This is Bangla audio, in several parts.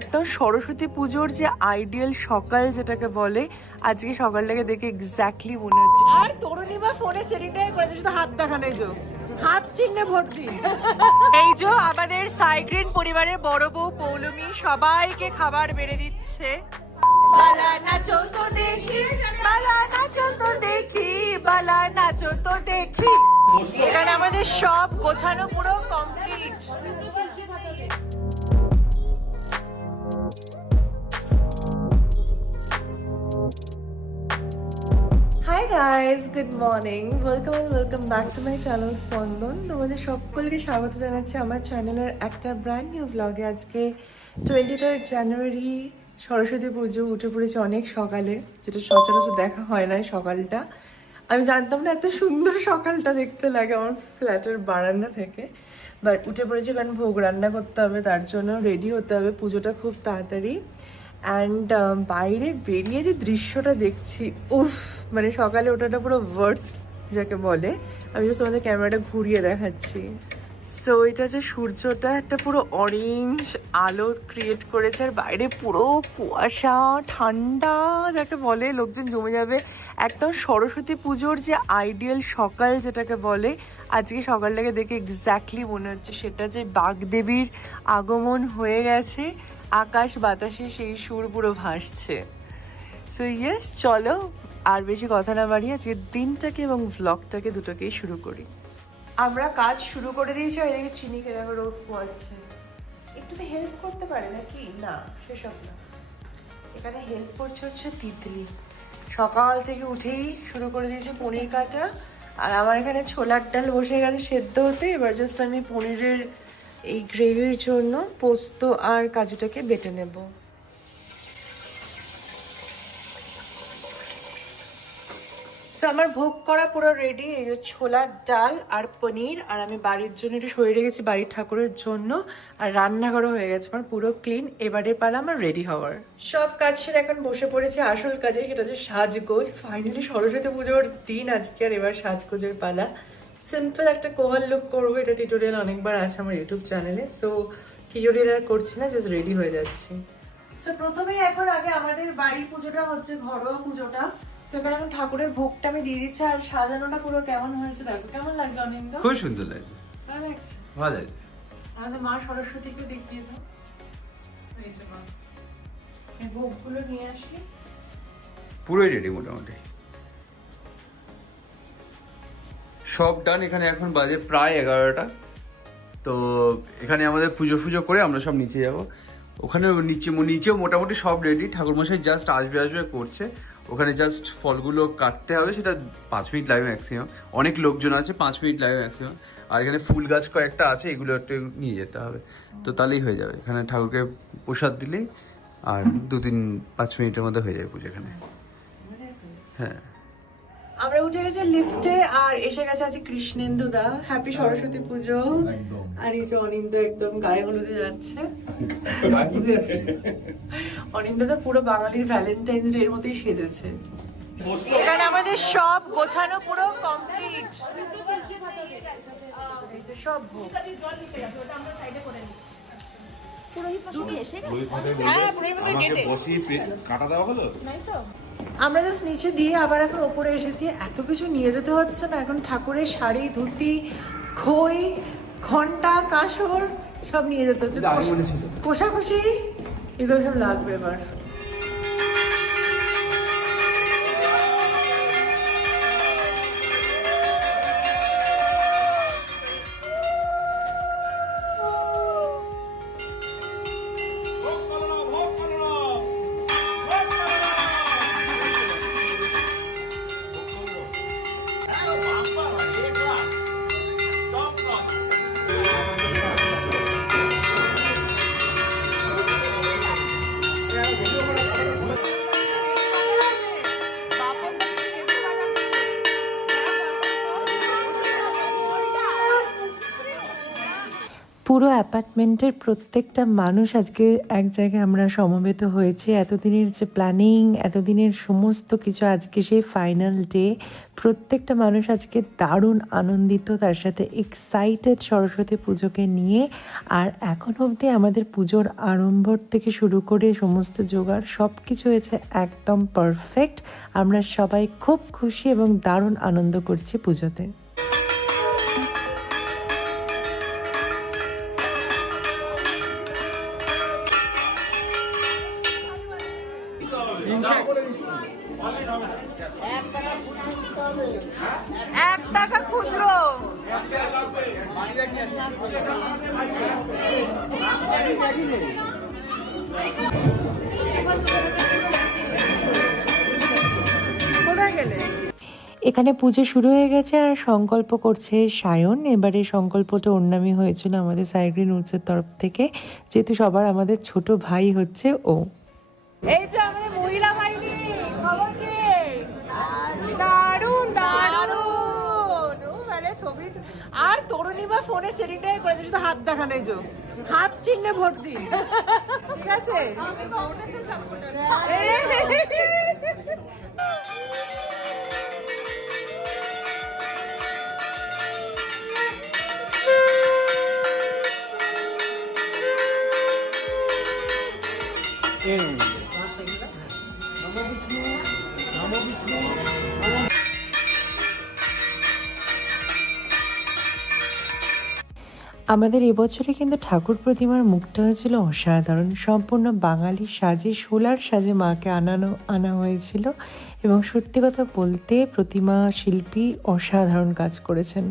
একদম সরস্বতী পুজোর যে আইডিয়াল সকাল যেটাকে বলে, আজকে সকালটাকে দেখে এক্স্যাক্টলি মনে হচ্ছে। আর তরুণীমা ফোনে সেটিংটাই করেছে, শুধু হাত দেখানো, এই যে হাত চিহ্নে ভোট দিন। এই যে আমাদের সাইগ্রিন পরিবারের বড় বউ পৌলমী সবাইকে খাবার বেড়ে দিচ্ছে। বালা নাচো তো দেখি, বালা নাচো তো দেখি, বালা নাচো তো দেখি। এখানে আমাদের সব গোছানো পুরো complete. Hi guys, good morning, welcome back to my channel স্পন্দন। তোমাদের সকলকে স্বাগত জানাচ্ছি আমার চ্যানেলের একটা ব্র্যান্ড নিউ ব্লগে। আজকে 23 জানুয়ারি, সরস্বতী পুজো। উঠে পড়েছে অনেক সকালে, যেটা সচরাচর দেখা হয় না। সকালটা আমি জানতাম না এত সুন্দর সকালটা দেখতে লাগে আমার ফ্ল্যাটের বারান্দা থেকে, বাট উঠে পড়েছে কারণ ভোগ রান্না করতে হবে, তার জন্য রেডি হতে হবে। পুজোটা খুব তাড়াতাড়ি। অ্যান্ড বাইরে বেরিয়ে যে দৃশ্যটা দেখছি, উফ, মানে সকালে ওঠাটা পুরো ওয়ার্থ যাকে বলে। আমি জাস্ট তোমাদের ক্যামেরাটা ঘুরিয়ে দেখাচ্ছি। সো এটা হচ্ছে সূর্যটা একটা পুরো অরেঞ্জ আলো ক্রিয়েট করেছে, আর বাইরে পুরো কুয়াশা, ঠান্ডা যাকে বলে, লোকজন জমে যাবে। একদম সরস্বতী পুজোর যে আইডিয়াল সকাল যেটাকে বলে, আজকে সকালটাকে দেখে এক্স্যাক্টলি মনে হচ্ছে সেটা যে বাগদেবীর আগমন হয়ে গেছে। আকাশ বাতাসে সেই সুর পুরো ভাসছে। সো ইয়েস, চলো আর বেশি কথা না বাড়িয়ে আজকে দিনটাকে এবং ভ্লগটাকে দুটোকেই শুরু করি। আমরা কাজ শুরু করে দিয়েছি, আর এদিকে চিনিকে দেখো রোদ পোয়াচ্ছে। একটু তো হেল্প করতে পারে নাকি? না, সেসব না। এখানে হেল্প করছে হচ্ছে তিতলি। সকাল থেকে উঠেই শুরু করে দিয়েছে পনির কাটা, আর আমার এখানে ছোলার ডাল বসে গেছে সেদ্ধ হতে। এবার জাস্ট আমি পনিরের এই গ্রেভির জন্য পোস্ত আর কাজুটাকে বেটে নেব। আমার ভোগ করা পুরো রেডি। এই যে ছোলার ডাল আর পনির, আর আমি বাড়ির জন্য একটু সরিয়ে রেখেছি বাড়ির ঠাকুরের জন্য, আর রান্নাঘরও হয়ে গেছে আমার পুরো ক্লিন। এবারে পালা আমার রেডি হওয়ার। সব কাজ সেরে এখন বসে পড়েছে আসল কাজে, সেটা হচ্ছে সাজগোজ। ফাইনালি সরস্বতী পুজোর দিন আজকে, আর এবার সাজগোজের পালা। সিম্পল একটা কোভার লুক করবো, এটা টিউটোরিয়াল অনেকবার আছে আমার ইউটিউব চ্যানেলে। সো টিউটোরিয়াল আর করছি না, জাস্ট রেডি হয়ে যাচ্ছি। সো প্রথমেই এখন আগে আমাদের বাড়ির পুজোটা হচ্ছে ঘরোয়া পুজোটা। তো এখানে এখন ঠাকুরের ভোগটা আমি দিয়ে দিচ্ছি, আর সাজানোটা পুরো কেমন হয়েছে দেখো। কেমন লাগছে অনিন্দ? খুব সুন্দর লাগছে, ভালো লাগছে। ভালো লাগছে। আমাদের মা সরস্বতীকে দেখিয়ে দাও। এই যে মা, এই ভোগগুলো নিয়ে আসি। পুরোই রেডি মোটামুটি, সব ডান। এখানে এখন বাজে প্রায় 11টা। তো এখানে আমাদের পুজো ফুজো করে আমরা সব নিচে যাব। ওখানে নিচেও মোটামুটি সব রেডি। ঠাকুরমশাই জাস্ট আসবে করছে। ওখানে জাস্ট ফলগুলো কাটতে হবে, সেটা 5 মিনিট লাগবে ম্যাক্সিমাম। অনেক লোকজন আছে, 5 মিনিট লাগবে ম্যাক্সিমাম। আর এখানে ফুল গাছ কয়েকটা আছে, এগুলো একটু নিয়ে যেতে হবে। তো তাহলেই হয়ে যাবে। এখানে ঠাকুরকে প্রসাদ দিলেই আর 2-5 মিনিটের মধ্যে হয়ে যাবে পুজো এখানে। হ্যাঁ, আমরা উঠে গেছি লিফটে, আর এসে গেছে আছে কৃষ্ণেন্দু দা। হ্যাপি সরস্বতী পুজো। আর এই যে অনিন্দ একদম গায়ে হলুদে যাচ্ছে। অনিন্দ তো পুরো বাঙালির ভ্যালেন্টাইন্স ডে এর মতোই সেজেছে। এখানে আমাদের সব গোছানো পুরো কমপ্লিট। সব ভোগ আমরা জাস্ট নিচে দিয়ে আবার এখন ওপরে এসেছি। এত কিছু নিয়ে যেতে হচ্ছে না এখন। ঠাকুরের শাড়ি, ধুতি, খই, ঘন্টা, কাসর সব নিয়ে যেতে হচ্ছে। কোষাকুষি এগুলো সব লাগবে এবার। পুরো অ্যাপার্টমেন্টের প্রত্যেকটা মানুষ আজকে এক জায়গায় আমরা সমবেত হয়েছি। এতদিনের যে প্ল্যানিং, এতদিনের সমস্ত কিছু, আজকে সেই ফাইনাল ডে। প্রত্যেকটা মানুষ আজকে দারুণ আনন্দিত, তার সাথে এক্সাইটেড সরস্বতী পুজোকে নিয়ে। আর এখন অবধি আমাদের পুজোর আড়ম্বর থেকে শুরু করে সমস্ত জোগাড় সব কিছু হয়েছে একদম পারফেক্ট। আমরা সবাই খুব খুশি এবং দারুণ আনন্দ করছি পুজোতে। ৳1 খুচরো। কোথায় গেলে? এখানে পুজো শুরু হয়ে গেছে আর সংকল্প করছে সায়ন। এবারে সংকল্পটা ওর নামই হয়েছিল আমাদের সাইগ্রিন উৎসের তরফ থেকে, যেহেতু সবার আমাদের ছোট ভাই হচ্ছে ও। এই যে আমাদের মহিলা বাহিনী, খবর কি? দারুণ দারুণ। ও মানে ছবি আর তরুণীমা ফোনে সেটিংটাই করেছে, শুধু হাত দেখানো, এই যে হাত চিহ্নে ভোট দিন, ঠিক আছে? আমাদের এবছরে কিন্তু ঠাকুর প্রতিমার মুখটা হয়েছিল অসাধারণ। সম্পূর্ণ বাঙালি সাজে, সোলার সাজে মাকে আনা হয়েছিল এবং সত্যি কথা বলতে প্রতিমা শিল্পী অসাধারণ কাজ করেছেন।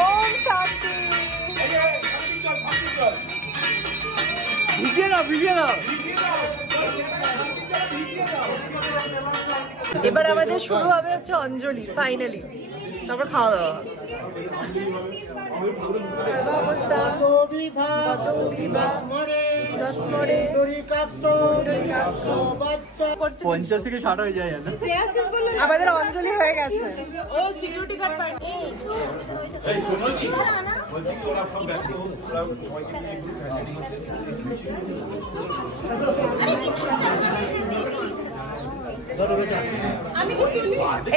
ওম শান্তি। এবার আমাদের শুরু হবে হচ্ছে অঞ্জলি, ফাইনালি, তারপর খাওয়া দাওয়া। অবস্থা পঞ্চাশ থেকে 60 হয়ে যায়। আমাদের অঞ্জলি হয়ে গেছে।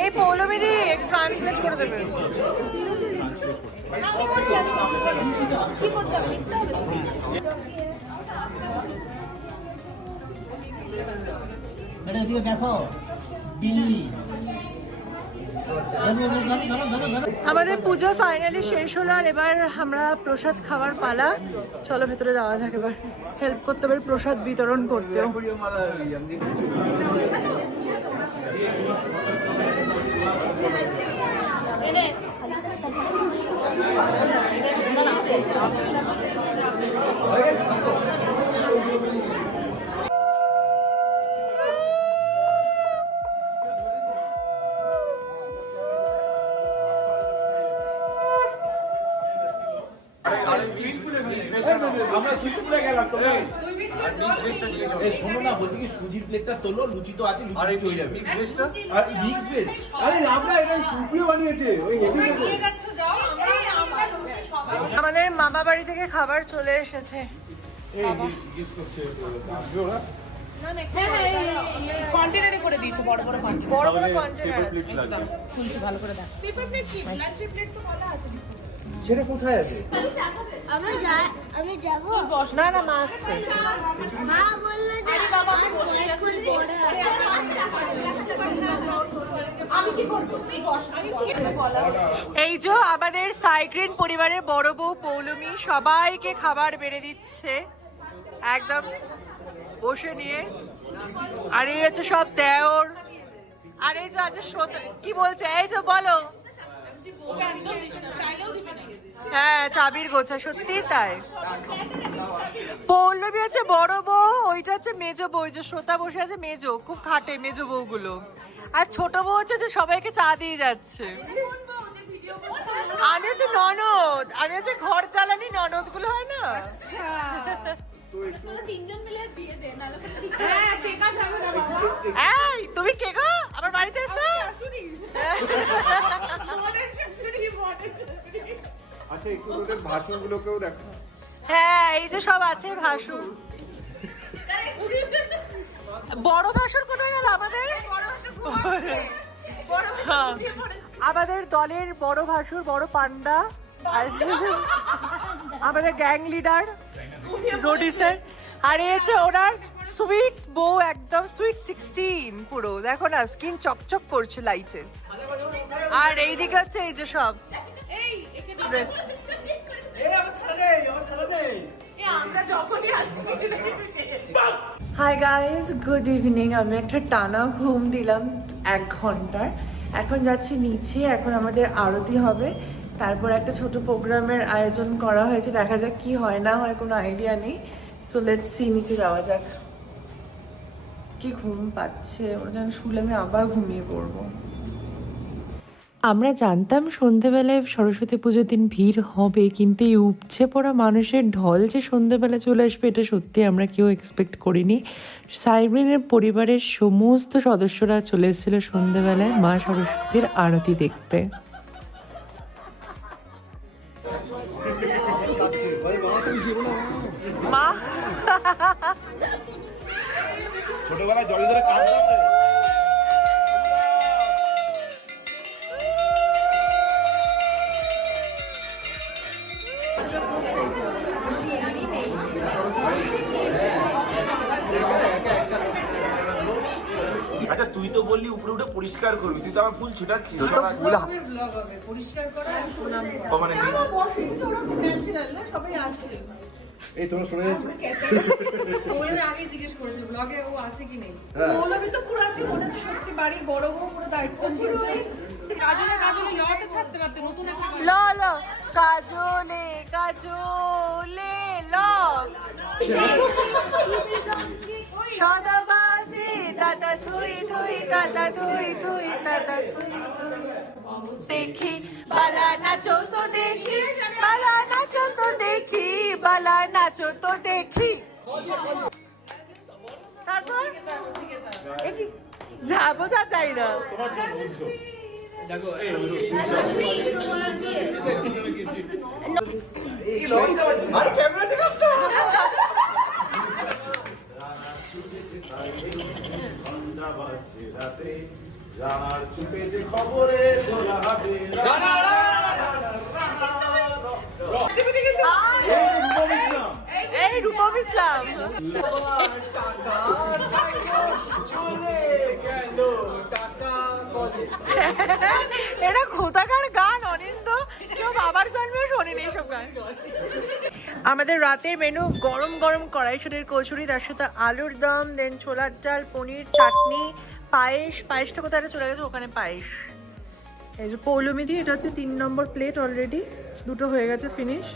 এই পৌলমী দি একটু ট্রান্সলেট করে দেবে। দেখো আমাদের পুজো ফাইনালি শেষ হলো আর এবার আমরা প্রসাদ খাওয়ার পালা। চলো ভেতরে যাওয়া যাক, এবার হেল্প করতে পারি প্রসাদ বিতরণ করতেও। আমরা সুজিপুরে গেলাম তো এই শোনো না, বলছি কি সুজির প্লেটটা তোলো, লুচি তো আছে, লুচি হয়ে যাবে। মিক্স ভেজটা আর মিক্স ভেজ, আরে আমরা এটা সুজিও বানিয়েছে ওই হেভি। আমাদের মামা বাড়ি থেকে খাবার চলে এসেছে। কন্টেনারে করে দিয়েছে, বড় বড় কন্টেনার, বড় বড় কন্টেনার আছে। ভালো করে দাও। পেপার প্লেট কি? লাঞ্চের প্লেট তো বলা আছে। সেটা কোথায় আছে? আমি যাব না না, মা আসছে। মা বললো যে বাবা আমি বসে এই যে আমাদের সাইগ্রিন পরিবারের বড় বউ পৌলমী সবাইকে খাবার বেড়ে দিচ্ছে একদম বসে নিয়ে। আর এই হচ্ছে সব দেওর। আর এই যে আছে কি বলছে, এই যে বলো। হ্যাঁ, চাবির গোছা, সত্যি তাই। পৌলমী হচ্ছে বড় বউ, ওইটা হচ্ছে মেজো বউ, যে শ্রোতা বসে আছে মেজো, খুব খাটে মেজো বউগুলো। আর ছোট বউ হচ্ছে যে সবাইকে চা দিয়ে যাচ্ছে। আমি হচ্ছে ননদ, আমি হচ্ছে ঘর জ্বালানি ননদ গুলো হয় না। এই তুমি কে গো? আমার বাড়িতে এসো। আচ্ছা একটু ওদের ভাষণগুলোকেও দেখো। হ্যাঁ এই যে সব আছে ভাসুর। বড় ভাসুর কোথায় গেল আমাদের? হ্যাঁ, আমাদের দলের বড় ভাসুর, বড় পান্ডা, আর আমাদের গ্যাং লিডার নোটিসের। আর এই হচ্ছে ওনার সুইট বউ, একদম সুইট 16 পুরো, দেখো না স্কিন চকচক করছে লাইটে। আর এইদিকে হচ্ছে এই যে সব হাই গাইজ, গুড ইভিনিং। আমি একটা টানা ঘুম দিলাম 1 ঘন্টার। এখন যাচ্ছি নিচে, এখন আমাদের আরতি হবে, তারপর একটা ছোট প্রোগ্রামের আয়োজন করা হয়েছে, দেখা যাক কি হয় না হয়, কোনো আইডিয়া নেই। সো লেটস সি, নিচে যাওয়া যাক। কি ঘুম পাচ্ছে, ওরা যেন শুলে আমি আবার ঘুমিয়ে পড়বো। আমরা জানতাম সন্ধেবেলায় সরস্বতী পুজোর দিন ভিড় হবে, কিন্তু এই উপচে পড়া মানুষের ঢল যে সন্ধেবেলা চলে আসবে এটা সত্যি আমরা কেউ এক্সপেক্ট করিনি। সাইব্রিনের পরিবারের সমস্ত সদস্যরা চলে এসেছিল সন্ধেবেলায় মা সরস্বতীর আরতি দেখতে। মা ছোটবেলায় জলে ধরে কাজ আচ্ছা তুই তো বললি উপরে উঠে পরিষ্কার করবি, তুই তো আমার ফুল ছুটাচ্ছিস। মানে এই তোমার শোনা যাচ্ছে আগে জিজ্ঞেস করেছে ব্লগে ও আছে কি নেই। পৌলমী তো পুরো আছে, মনে হচ্ছে সত্যি বাড়ির বড় বউ পুরো দায়িত্ব নিয়েছে। কাজলে কাজলে লতে থাকতে পারতে নতুন একটা ল ল কাজলে কাজলে ল সদা বাজে দাদা ধুই ধুই দাদা ধুই ধুই দাদা ধুই ধুই দেখি বালা নাচো তো দেখি, বালা নাচো তো দেখি, বালা নাচো তো দেখি। তারপর যাবো যা চাই না। এই রূপম ইসলাম এটা খোদাকার গান, অনিন্দ কেউ বাবার জন্মে শোনেনি এসব গান। আমাদের রাতের মেনু গরম গরম কড়াইশুটির কচুরি, তার সাথে আলুর দম, দেন ছোলার ডাল, পনির, চাটনি, পায়েস। পায়েসটা কোথায় চলে গেছে, ওখানে পায়েস। এই যে পৌলমি দিয়ে, এটা হচ্ছে 3 নম্বর প্লেট, অলরেডি 2টো হয়ে গেছে ফিনিশ।